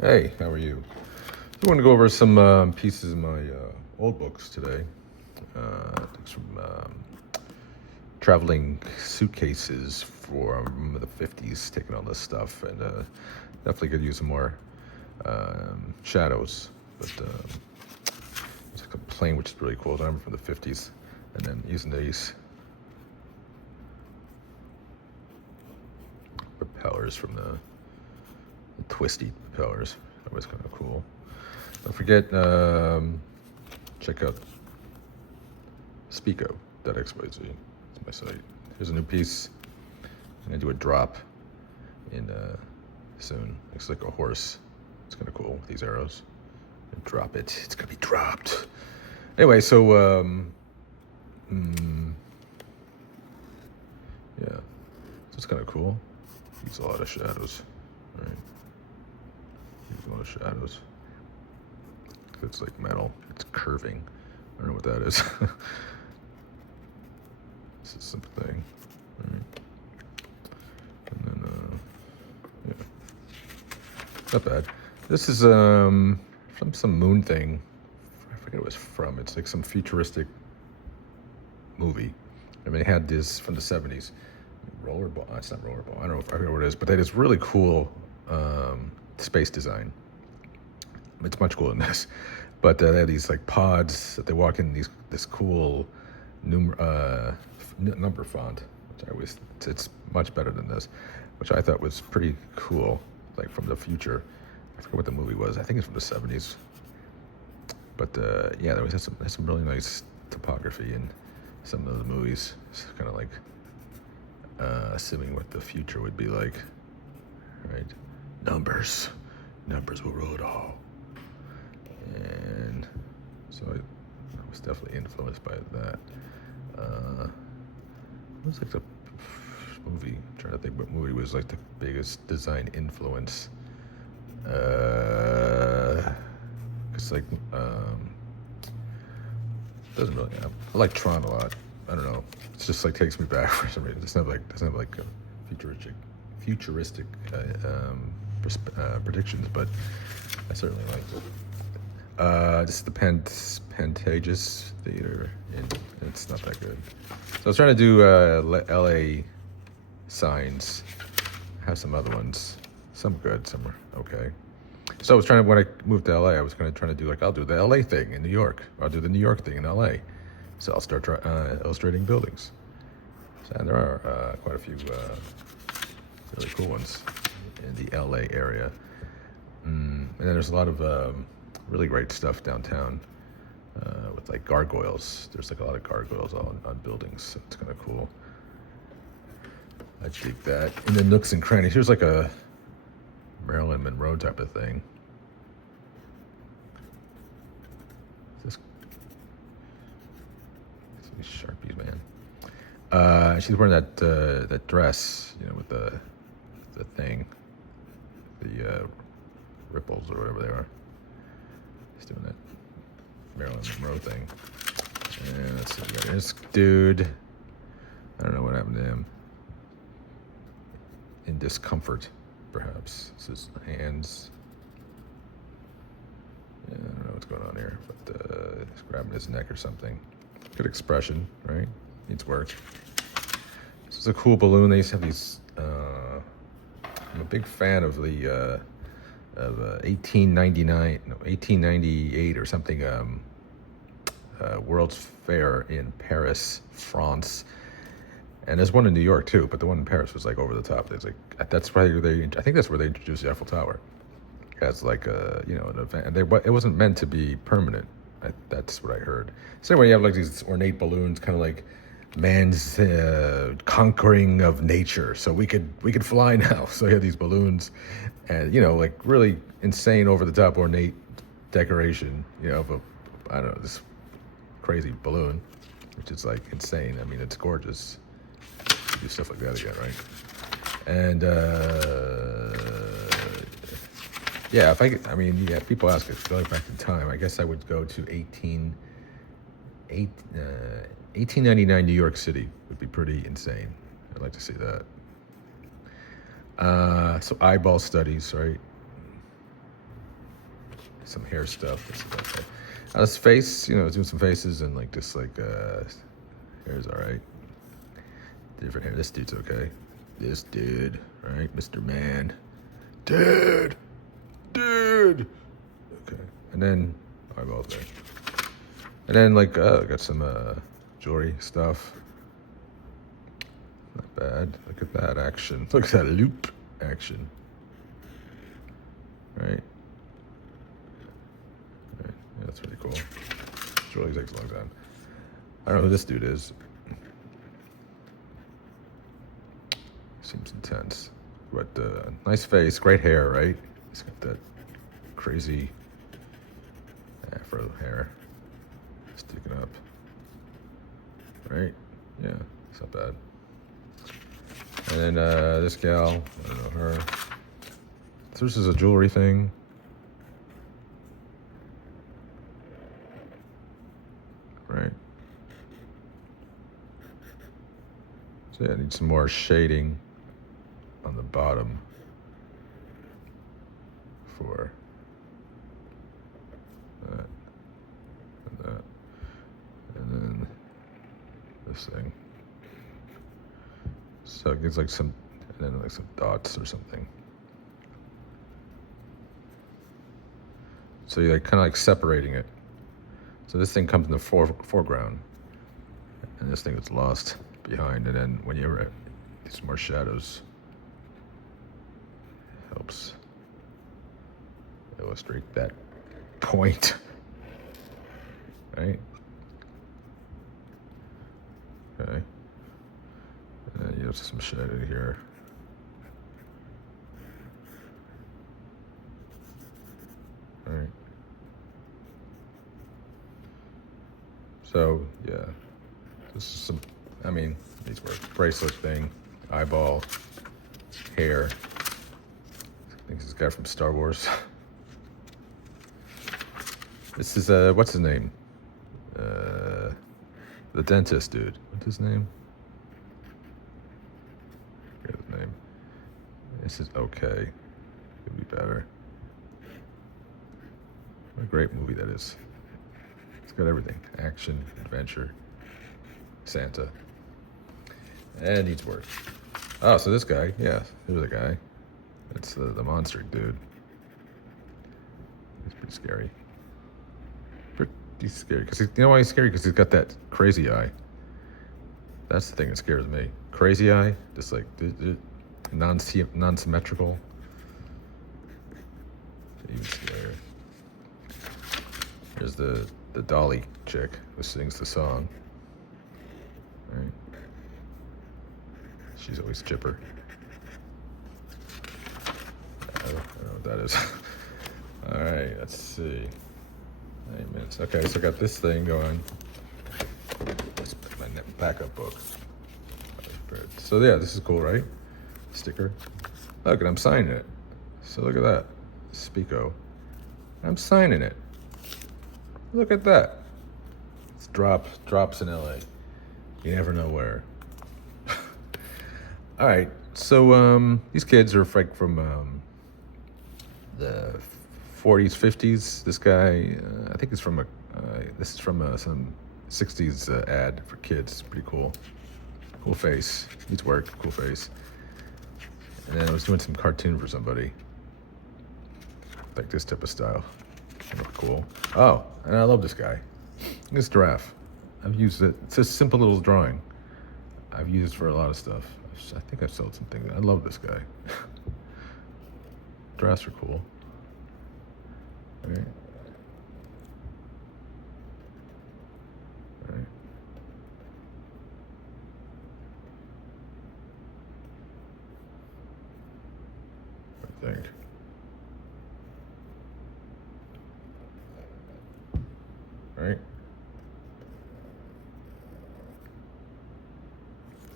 Hey, how are you? So I want to go over some pieces of my old books today. Some traveling suitcases from the 50s, taking all this stuff, and definitely could use some more shadows. But it's like a plane, which is really cool. I remember from the 50s, and then using these propellers from the twisty propellers. That was kind of cool. Don't forget, check out Spico.xyz. It's my site. Here's a new piece. I'm gonna do a drop in soon. Looks like a horse. It's kind of cool with these arrows. And drop it. It's gonna be dropped. Anyway, so yeah, so it's kind of cool. Use a lot of shadows, right? Use a lot of shadows. It's like metal. It's curving. I don't know what that is. This is something. Right. And then, yeah, not bad. This is from some moon thing. I forget what it was from. It's like some futuristic movie. I mean, it had this from the 70s. Rollerball. It's not rollerball. I don't know if I forget what it is, but they had this really cool space design. It's much cooler than this, but they have these like pods that they walk in this cool number font, which I always it's much better than this, which I thought was pretty cool, like from the future. I forget what the movie was. I think it's from the 70s, but yeah, there was some really nice topography in some of the movies. It's kind of like assuming what the future would be like, right? Numbers will rule it all. And so I was definitely influenced by that. It was like the movie. I'm trying to think what movie was like the biggest design influence. It's like doesn't really. I like Tron a lot. I don't know. It's just like takes me back for some reason. Doesn't have like a futuristic predictions, but I certainly liked it. This is the Pantages Theater, and it's not that good. So I was trying to do LA signs. I have some other ones. Some good, some are okay. So I was trying to, when I moved to LA, I was going to try to do like, I'll do the LA thing in New York. Or I'll do the New York thing in LA. So I'll start illustrating buildings. So, and there are quite a few really cool ones in the LA area. And then there's a lot of really great stuff downtown with like gargoyles. There's like a lot of gargoyles on buildings. So it's kind of cool. I dig that. And then nooks and crannies. Here's like a Marilyn Monroe type of thing. These Sharpies, man. She's wearing that dress, you know, with the thing, the ripples or whatever they are. He's doing that Marilyn Monroe thing. And let's see, we got this dude. I don't know what happened to him. In discomfort, perhaps. This is hands. Yeah, I don't know what's going on here, but he's grabbing his neck or something. Good expression, right? Needs work. This is a cool balloon. They used to have these. I'm a big fan of the 1898 or something. World's Fair in Paris, France. And there's one in New York too, but the one in Paris was like over the top. There's like that's probably I think that's where they introduced the Eiffel Tower as like a an event, and it wasn't meant to be permanent. That's what I heard. So anyway, you have like these ornate balloons, kind of like man's conquering of nature. So we could fly now. So you have these balloons, and like really insane, over the top, ornate decoration. Of a I don't know, this crazy balloon, which is like insane. I mean, it's gorgeous. You do stuff like that again, right? And yeah, people ask if going back in time, I guess I would go to 1899 New York City would be pretty insane. I'd like to see that. So eyeball studies, right? some hair stuff. Let's see that. His face, doing some faces and like just like hair's all right. Different hair. This dude's okay. This dude, right, Mr. Man, dude. Okay, and then eyeballs there, and then like got some jewelry stuff. Not bad. Look at that action. Look at that loop action. Right. Yeah, that's really cool. Jewelry takes a long time. I don't know who this dude is. Seems intense. But nice face, great hair, right? He's got that crazy afro hair sticking up. Right? Yeah, it's not bad. And then this gal, I don't know her. So this is a jewelry thing. Right. So yeah, I need some more shading on the bottom for that and that. And then this thing. So it gives like some, and then like some dots or something. So you're like, kind of like separating it. So this thing comes in the foreground, and this thing is lost behind. And then when you ever get some more shadows, helps illustrate that point, right? Okay. And then you have some shadow here. All right. So yeah, this is some. I mean, these were bracelet thing, eyeball, hair. I think this guy from Star Wars. This is what's his name? The dentist dude. What's his name? I forget his name. This is okay. Could be better. What a great movie that is. It's got everything. Action, adventure, Santa. And needs work. Oh, so this guy, yeah, there's a guy. That's the monster dude. He's pretty scary. Pretty scary. Because you know why he's scary? Because he's got that crazy eye. That's the thing that scares me. Crazy eye, just like non-symmetrical. Even scarier. There's the Dolly chick who sings the song. Right? She's always chipper. I don't know what that is. All right, let's see. 9 minutes. Okay, so I got this thing going. Let's put my backup book. So yeah, this is cool, right? Sticker. Look, and I'm signing it. So look at that. Spico. I'm signing it. Look at that. It's drops in LA. You never know where. All right, so these kids are like from the 40s, 50s. This guy, I think he's from this is from some 60s ad for kids. Pretty cool. Cool face. Needs work. Cool face. And then I was doing some cartoon for somebody. Like this type of style. Cool. Oh, and I love this guy. This giraffe. I've used it. It's a simple little drawing. I've used it for a lot of stuff. I think I've sold some things. I love this guy. Giraffes are cool. All right. All right. I think. Right?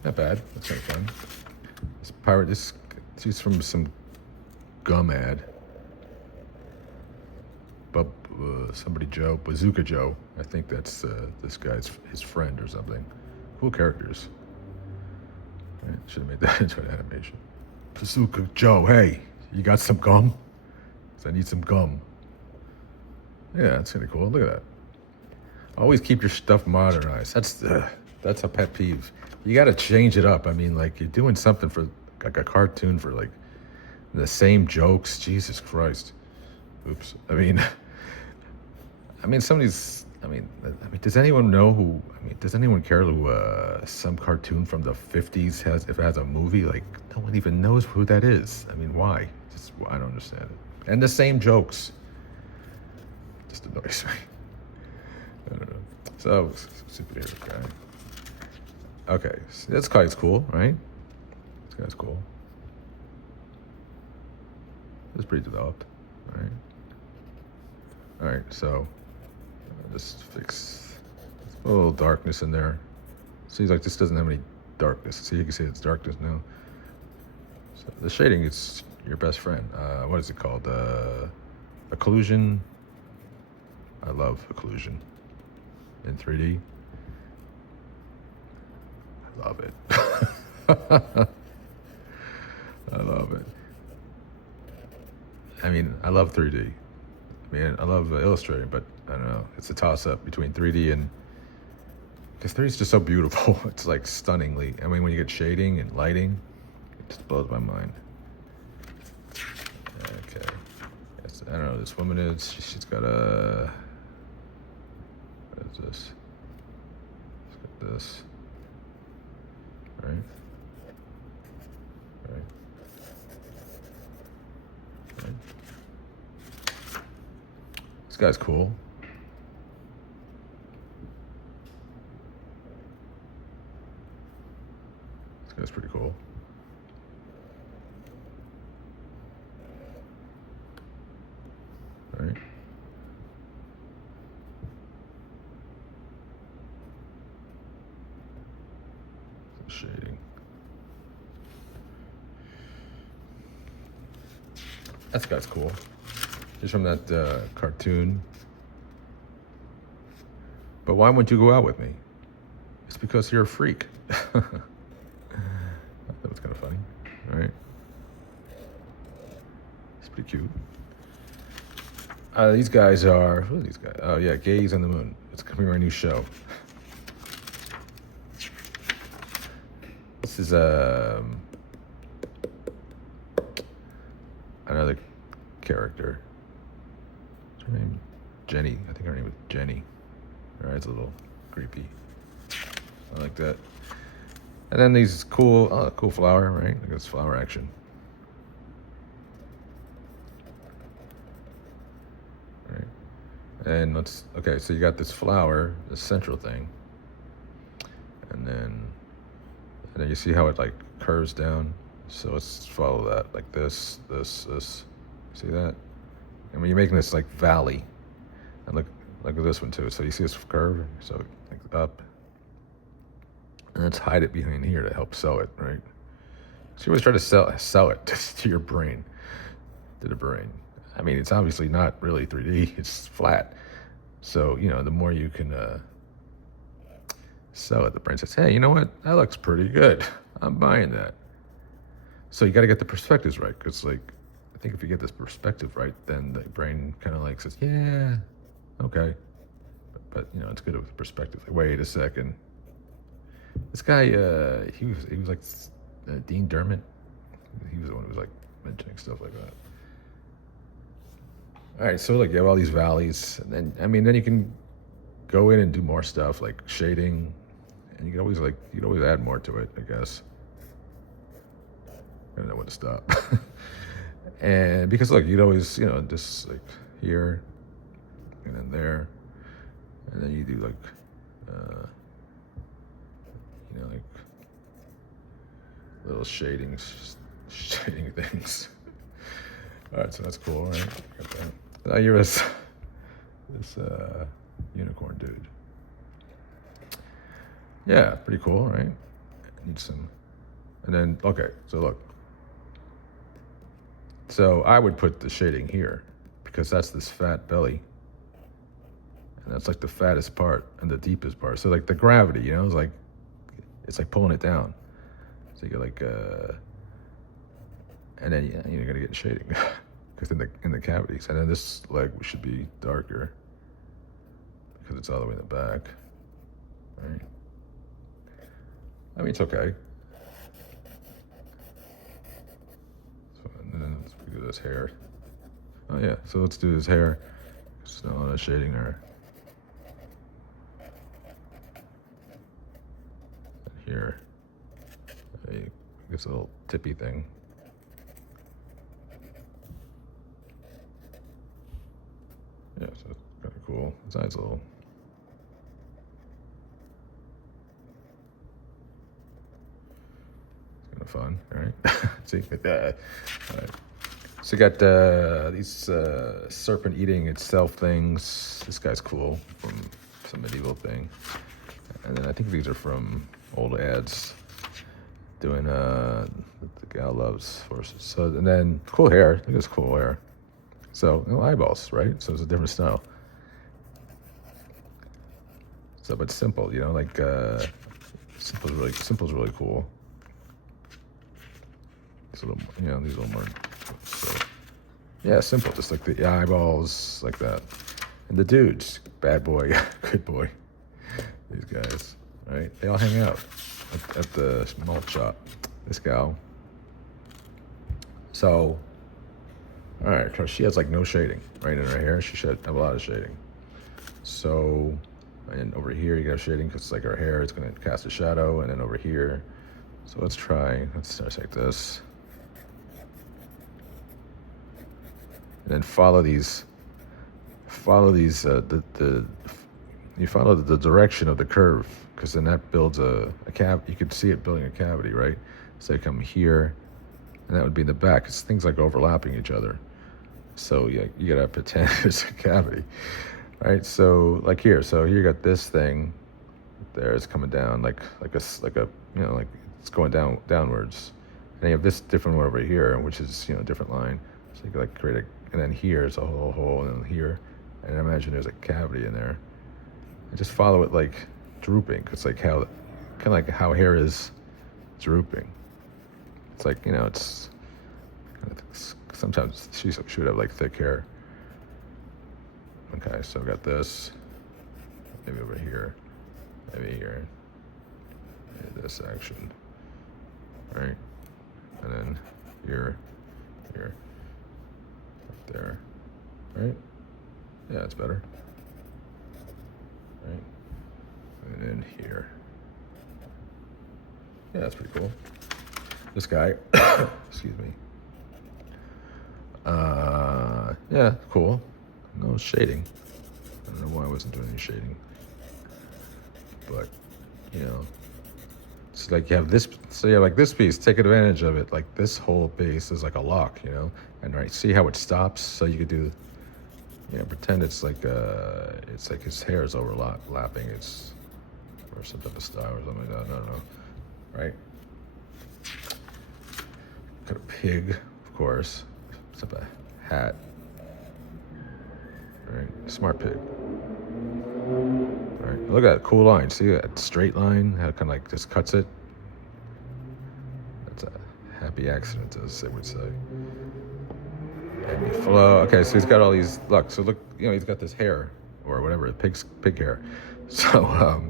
Not bad. That's kind of fun. She's from some gum ad. But somebody Joe, Bazooka Joe. I think that's this guy's his friend or something. Cool characters. Right? Should have made that into an animation. Bazooka Joe, hey, you got some gum? 'Cause I need some gum. Yeah, that's kind of cool. Look at that. Always keep your stuff modernized. That's a pet peeve. You got to change it up. I mean, like you're doing something for like a cartoon for like the same jokes. Jesus Christ. Oops. I mean, somebody's. Does anyone know who? I mean, does anyone care who some cartoon from the '50s has? If it has a movie, like no one even knows who that is. I mean, why? Just I don't understand it. And the same jokes. Just annoys me. I don't know. So superhero guy. Okay, so this guy's cool, right? This guy's cool. It's pretty developed, right? All right, so just fix a little darkness in there. Seems like this doesn't have any darkness. See, you can see it's darkness now. So the shading is your best friend. What is it called? Occlusion. I love occlusion in 3D. I love it. I love it. I mean, I love 3D. I mean, I love illustrating, but I don't know. It's a toss-up between 3D and... Because 3D is just so beautiful. It's like stunningly. I mean, when you get shading and lighting, it just blows my mind. Okay. Yes, I don't know who this woman is. She's got a... What is this? She's got this. Right? Right? Right? This guy's cool. This guy's pretty cool. Right? Some shading. This guy's cool. He's from that cartoon. But why wouldn't you go out with me? It's because you're a freak. That was kind of funny, right? It's pretty cute. These guys are, who are these guys? Oh yeah, Gaze on the Moon. It's gonna be my new show. This is another character. What's her name? Jenny. I think her name was Jenny. Alright, it's a little creepy. I like that. And then these cool flower, right? Look at this flower action. Right. And okay, so you got this flower, this central thing. And then you see how it like curves down. So let's follow that, like this. See that? I mean, you're making this like valley. And look at this one too. So you see this curve? So like up. And let's hide it behind here to help sew it, right? So you always try to sell it to your brain, to the brain. I mean, it's obviously not really 3D, it's flat. So, you know, the more you can sell it, the brain says, hey, you know what? That looks pretty good. I'm buying that. So you got to get the perspectives right, because like, I think if you get this perspective right, then the brain kind of like says, yeah, okay. But you know, it's good with perspective. Like, wait a second. This guy, he was like Dean Dermott. He was the one who was like mentioning stuff like that. All right, so like you have all these valleys, and then then you can go in and do more stuff like shading, and you can always add more to it, I guess. I don't know when to stop. And because look, you'd always just like here, and then there, and then you do like. Like little shading things. All right, so that's cool, right? Got that. Now you're this unicorn dude. Yeah, pretty cool, right? Need some, and then okay, so look. So I would put the shading here because that's this fat belly. And that's like the fattest part and the deepest part. So like the gravity, it's like pulling it down. So you get like, and then you're gonna get shading because in the cavities. And then this leg should be darker. because it's all the way in the back. Right? I mean, it's okay. So, and then let's do this hair. Oh yeah, so let's do his hair. There's not a lot of shading there. And here, this little tippy thing. Yeah, so it's kind of cool. It's nice little. It's kind of fun, right? See, all right. So you got these serpent eating itself things. This guy's cool from some medieval thing. And then I think these are from old ads doing the gal loves horses. So, and then cool hair. Look at this cool hair. So, eyeballs, right? So it's a different style. So, but simple, like simple's really cool. It's a little, these little more. So, yeah, simple, just like the eyeballs, like that. And the dudes, bad boy, good boy. These guys, right? They all hang out at the malt shop. This gal. So, all right, so she has like no shading, right, in her hair. She should have a lot of shading. So, and over here you got shading because it's like her hair. It's going to cast a shadow, and then over here. So let's start like this. And then follow these. You follow the direction of the curve, because then that builds a cavity. You could see it building a cavity, right? So you come here, and that would be in the back. It's things like overlapping each other. So yeah, you gotta pretend it's a cavity, right? So like here, you got this thing. There, it's coming down like it's going downwards, and you have this different one over here, which is a different line. So you could like create and then here is a whole hole, and then here, and I imagine there's a cavity in there. And just follow it like drooping, cause like kind of like how hair is drooping. It's like it's sometimes she would have like thick hair. Okay, so I've got this, maybe over here, maybe here, maybe this section, right? And then here, up there, right? Yeah, it's better, right? And then here. Yeah, that's pretty cool. This guy, excuse me. Yeah, cool. No shading. I don't know why I wasn't doing any shading. But, it's like you have this, so you have like this piece, take advantage of it. Like this whole piece is like a lock, and right, see how it stops? So you could do, pretend it's like his hair is overlapping. It's, or some type of style or something like that, I don't know, right? Got a pig, of course. It's up a hat. Right, smart pig. All right, look at that cool line. See that straight line? How it kind of like just cuts it. That's a happy accident, as they would say. And you flow. Okay, so he's got all these. Look, he's got this hair or whatever, pig hair. So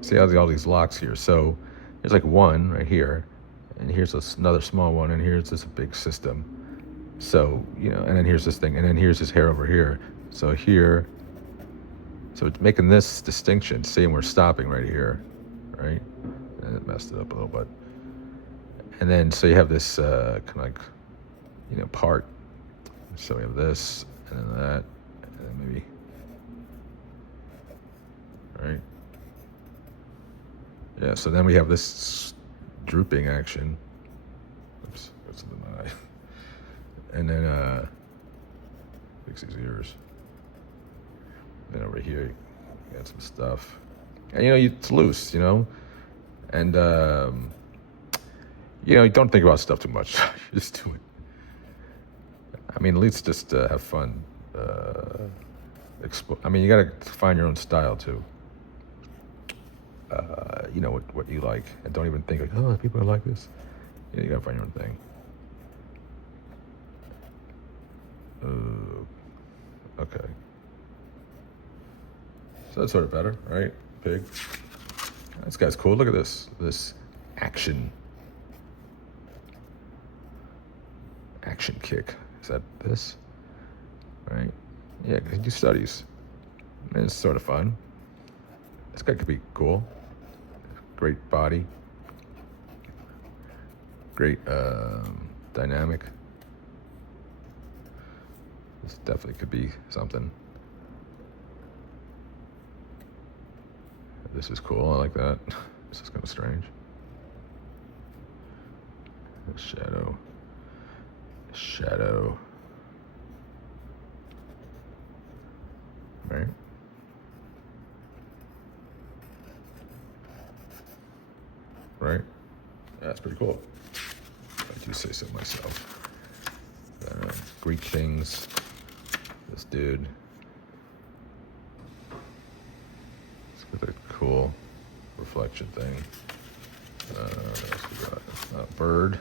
see how all these locks here. So there's like one right here, and here's another small one, and here's this big system. So and then here's this thing, and then here's his hair over here. So here, so it's making this distinction. See, we're stopping right here, right? And it messed it up a little bit. And then, so you have this kind of like, part. So we have this, and then that, and then maybe, right? Yeah, so then we have this drooping action. Oops, that's in my eye. And then, fix these ears. And over here, you got some stuff. And, it's loose, and, you don't think about stuff too much. You just do it. I mean, at least just have fun. You got to find your own style, too. What you like. And don't even think, like, oh, people are like this. You got to find your own thing. Okay. So that's sort of better, right? Pig. This guy's cool. Look at this. This action kick. Is that this? Right? Yeah, he do studies. And it's sort of fun. This guy could be cool. Great body. Great dynamic. This definitely could be something. This is cool. I like that. This is kind of strange. Shadow. Right? Right? Yeah, that's pretty cool. I do say so myself. Greek things. This dude. It's got a cool reflection thing. What else we got? Bird.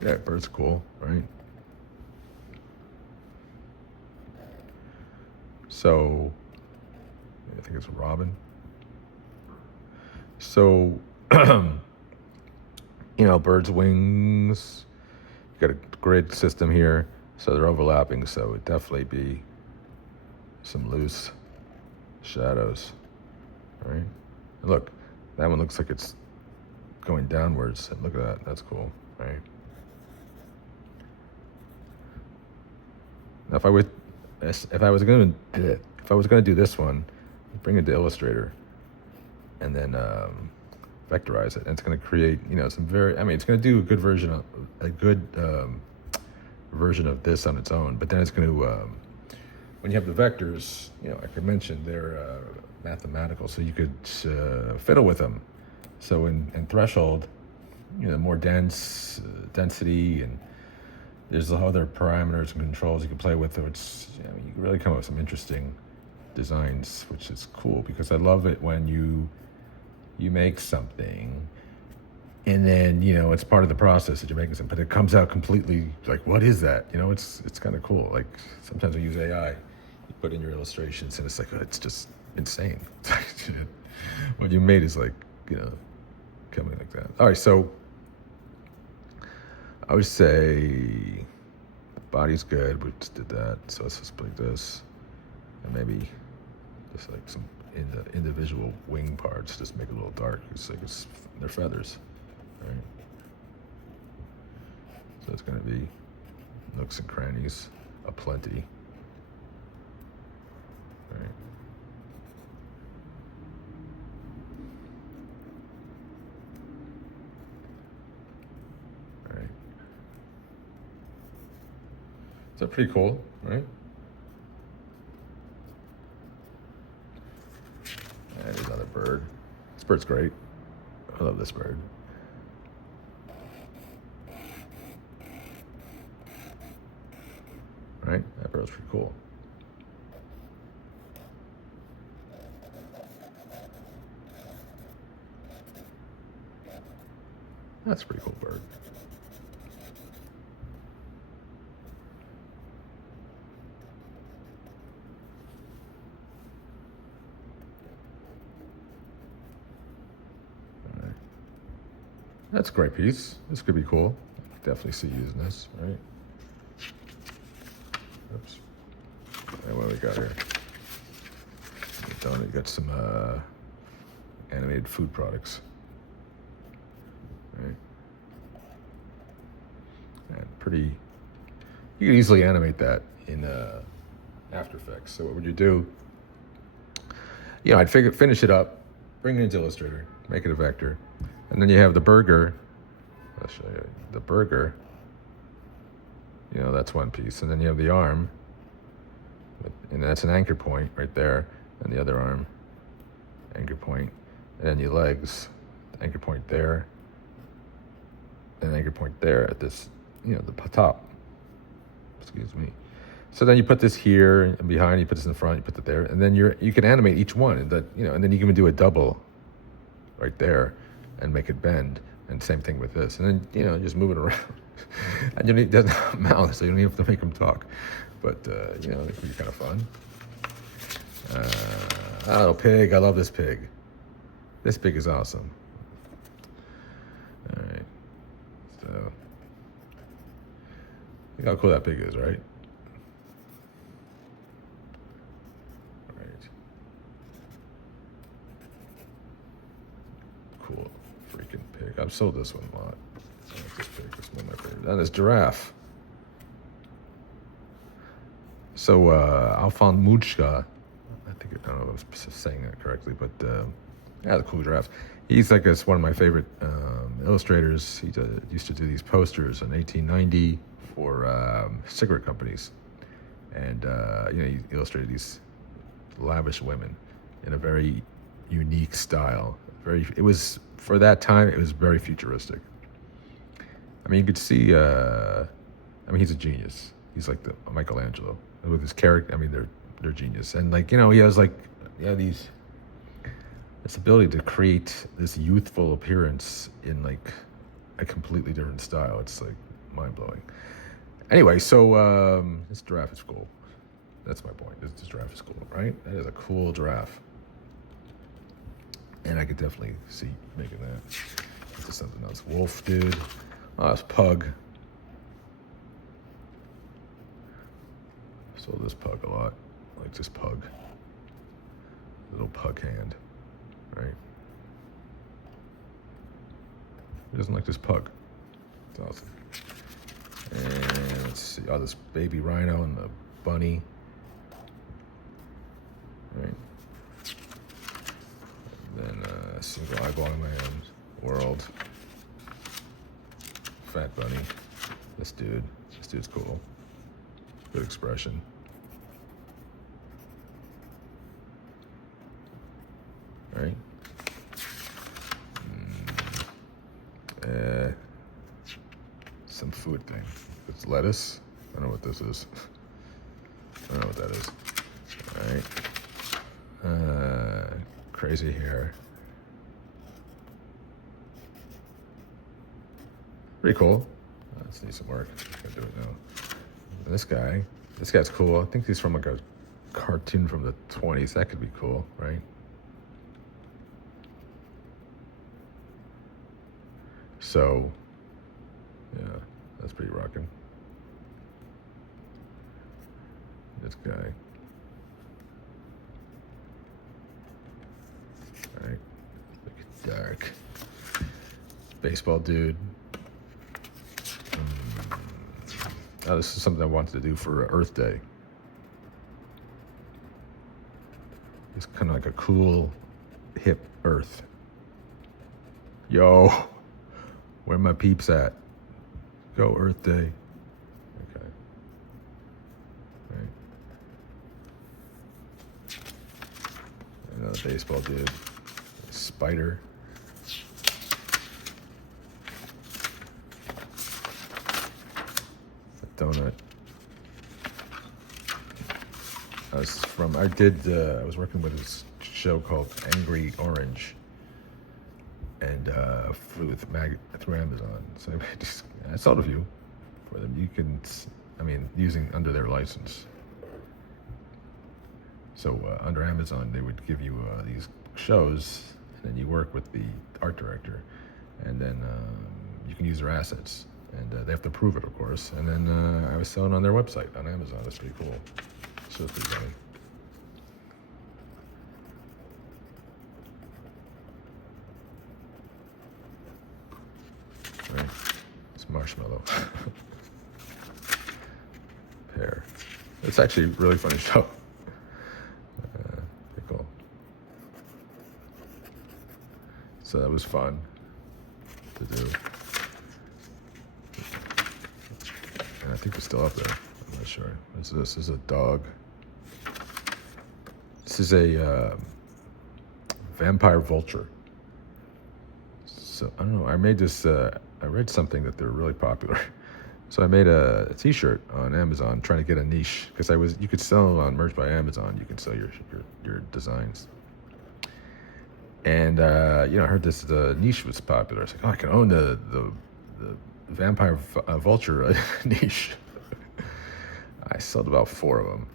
Yeah, bird's cool, right? So, I think it's a robin. So, bird's wings. You got a grid system here, so they're overlapping, so it'd definitely be some loose shadows, right? And look, that one looks like it's going downwards. And look at that, that's cool, right? Now, if I was going to do this one, bring it to Illustrator, and then vectorize it, and it's going to create, some very. I mean, it's going to do a good version of this on its own. But then it's going to, when you have the vectors, like I mentioned, they're mathematical, so you could fiddle with them. So in Threshold, more density and. There's other parameters and controls you can play with, which you can really come up with some interesting designs, which is cool because I love it when you make something and then it's part of the process that you're making something, but it comes out completely like, what is that? It's kind of cool. Like sometimes we use AI, you put in your illustrations and it's like, it's just insane. What you made is like coming like that. All right, so I would say the body's good. We just did that. So let's just play this. And maybe just like some in the individual wing parts, just make it a little dark. It's like they're feathers, right? So it's going to be nooks and crannies aplenty, right? So pretty cool, right? And there's another bird. This bird's great. I love this bird. Right? That bird's pretty cool. That's a pretty cool bird. That's a great piece. This could be cool. Definitely see using this, right? Oops. And what do we got here? You got some animated food products, right? And pretty. You can easily animate that in After Effects. So what would you do? I'd finish it up, bring it into Illustrator, make it a vector. And then you have the burger. I'll show you the burger. That's one piece. And then you have the arm. And that's an anchor point right there. And the other arm, anchor point. And then your legs, anchor point there. And anchor point there at this, the top. Excuse me. So then you put this here and behind, you put this in front, you put it there. And then you can animate each one. And and then you can do a double right there. And make it bend, and same thing with this, and then just move it around. And you doesn't have a mouth, so you don't even have to make him talk. But you know, it can be kind of fun. Oh, pig! I love this pig. This pig is awesome. All right, so think how cool that pig is, right? Right. Cool, freaking pig. I've sold this one a lot. I like this pig. It's one of my favorites. And this giraffe. So Alfon Mujka, I don't know if I'm saying that correctly, but yeah, the cool giraffe. He's like one of my favorite illustrators. He used to do these posters in 1890 for cigarette companies, and you know, he illustrated these lavish women in a very unique style. It was for that time. It was very futuristic. I mean, you could see. I mean, he's a genius. He's like the Michelangelo with his character. I mean, they're genius, and like, you know, he has like, yeah, this ability to create this youthful appearance in like a completely different style. It's like mind blowing. Anyway, so this giraffe is cool. That's my point. This giraffe is cool, right? That is a cool giraffe, and I could definitely see making that into something else. Wolf, dude. Oh, it's pug. Sold this pug a lot. I like this pug. Little pug hand, right? Who doesn't like this pug? It's awesome. And let's see. Oh, this baby rhino and the bunny. Right. And then single eyeball man world. Fat bunny. This dude's cool. Good expression. Right? Some food thing. It's lettuce. I don't know what this is. I don't know what that is. Alright. Crazy hair. Pretty cool. Let's need some work. Gotta do it now. This guy's cool. I think he's from like a cartoon from the 20s. That could be cool, right? So, yeah, that's pretty rocking. This guy. All right, look dark. Baseball dude. Oh, this is something I wanted to do for Earth Day. It's kind of like a cool, hip Earth. Yo, where my peeps at? Go Earth Day. Okay. Right. Another baseball dude. Spider. Donut. I was working with this show called Angry Orange, and through Amazon. So I sold a few for them. You can, I mean, using under their license. So under Amazon, they would give you these shows, and then you work with the art director, and then you can use their assets. And they have to prove it, of course. And then I was selling on their website on Amazon. That's pretty cool. So it's pretty funny. Right. It's marshmallow. Pear. It's actually a really funny show. Pretty cool. So that was fun to do. I think it's still up there. I'm not sure. What's this? This is a dog. This is a vampire vulture. So I don't know. I made this. I read something that they're really popular. So I made a T-shirt on Amazon, trying to get a niche because you could sell on Merch by Amazon. You can sell your designs. And you know, I heard the niche was popular. I was like, oh, I can own the vampire vulture niche. I sold about 4 of them.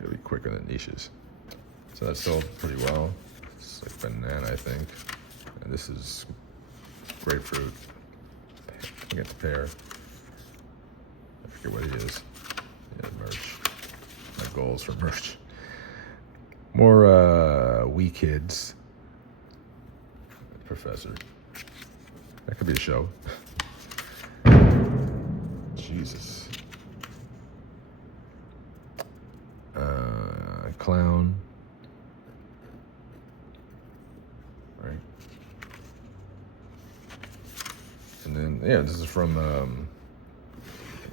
Really quick in the niches. So that sold pretty well. It's like banana, I think. And this is grapefruit. I get the pear. I forget what it is. Yeah, merch. My goals for merch. More Wee Kids. Professor. That could be a show. Jesus. Clown. Right. And then, yeah, this is from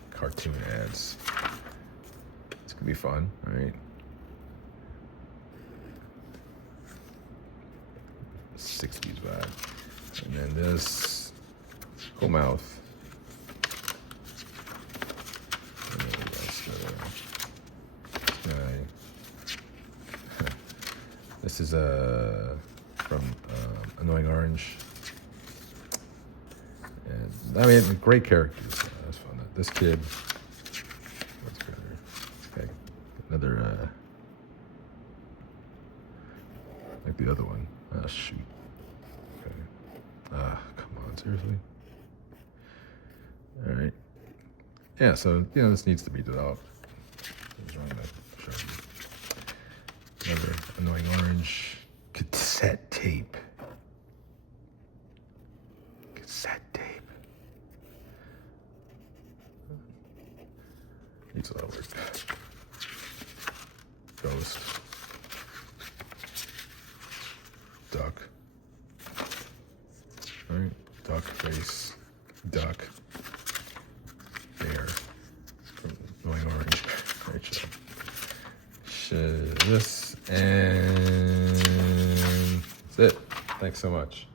cartoon ads. It's gonna be fun, right? 60s vibe. And then this, cool mouth. And then this guy. This is from Annoying Orange. And I mean, great characters. That's fun. This kid. What's good here? Okay, another. Like the other one. Ah, shoot. Okay. Come on, seriously. All right. Yeah. So this needs to be developed. I was trying to show you. Another Annoying Orange cassette tape. Cassette tape. Needs a lot of work. Ghost. Duck. Alright. Duck face. Duck. Bear. From Annoying Orange. Great show. This and that's it. Thanks so much.